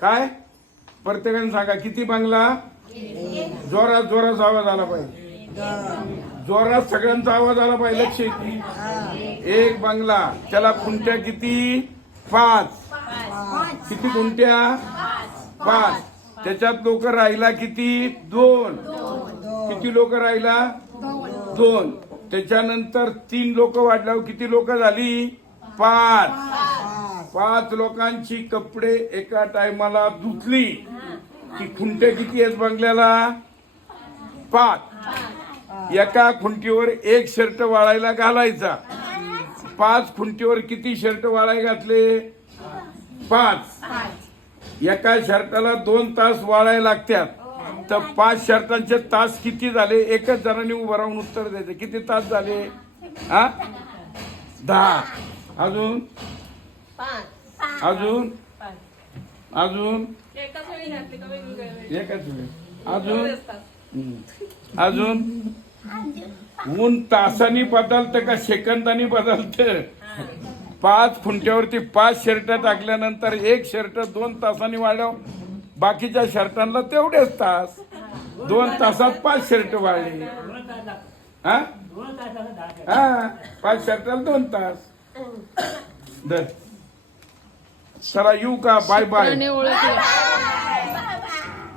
काय प्रत्येकाने सांगा किती बंगला? जोरात जोरात आवाज आला पाहिजे, जोरात सगळ्यांचा आवाज आला पाहिजे. लक्ष येते. एक बंगला, त्याला खुंट्या किती? 5. किती खुंट्या? 5. त्याच्यात लोक राहिला किती? 2. किती लोक राहिला? 2. त्याच्यानंतर 3 लोक वाढल्यावर किती लोक झाली? 5. 5 लोकांची कपडे एका टायमाला धुतली की खुंटे किती आहेत बंगल्याला? 5. एका खुंटीवर एक शर्ट वाळायला घालायचा. 5 खुंटीवर किती शर्ट वाळायला घातले? 5. एका शर्टाला 2 तास वाळायला लागतात. तर 5 शर्टांचे तास किती झाले? एकच जणांनी उभं राहून उत्तर द्यायचं. किती तास झाले? 10. अजून अजून अजून एकाच वेळी अजून अजून ऊन तासांनी बदलतं का सेकंदांनी बदलतं? 5 खुंट्यावरती 5 शर्ट टाकल्यानंतर एक शर्ट 2 तासांनी वाढव. बाकीच्या शर्टांना तेवढेच तास. 2 तासात 5 शर्ट वाढले. 5 शर्टाला 2 तास. चला येऊ का? Bye bye.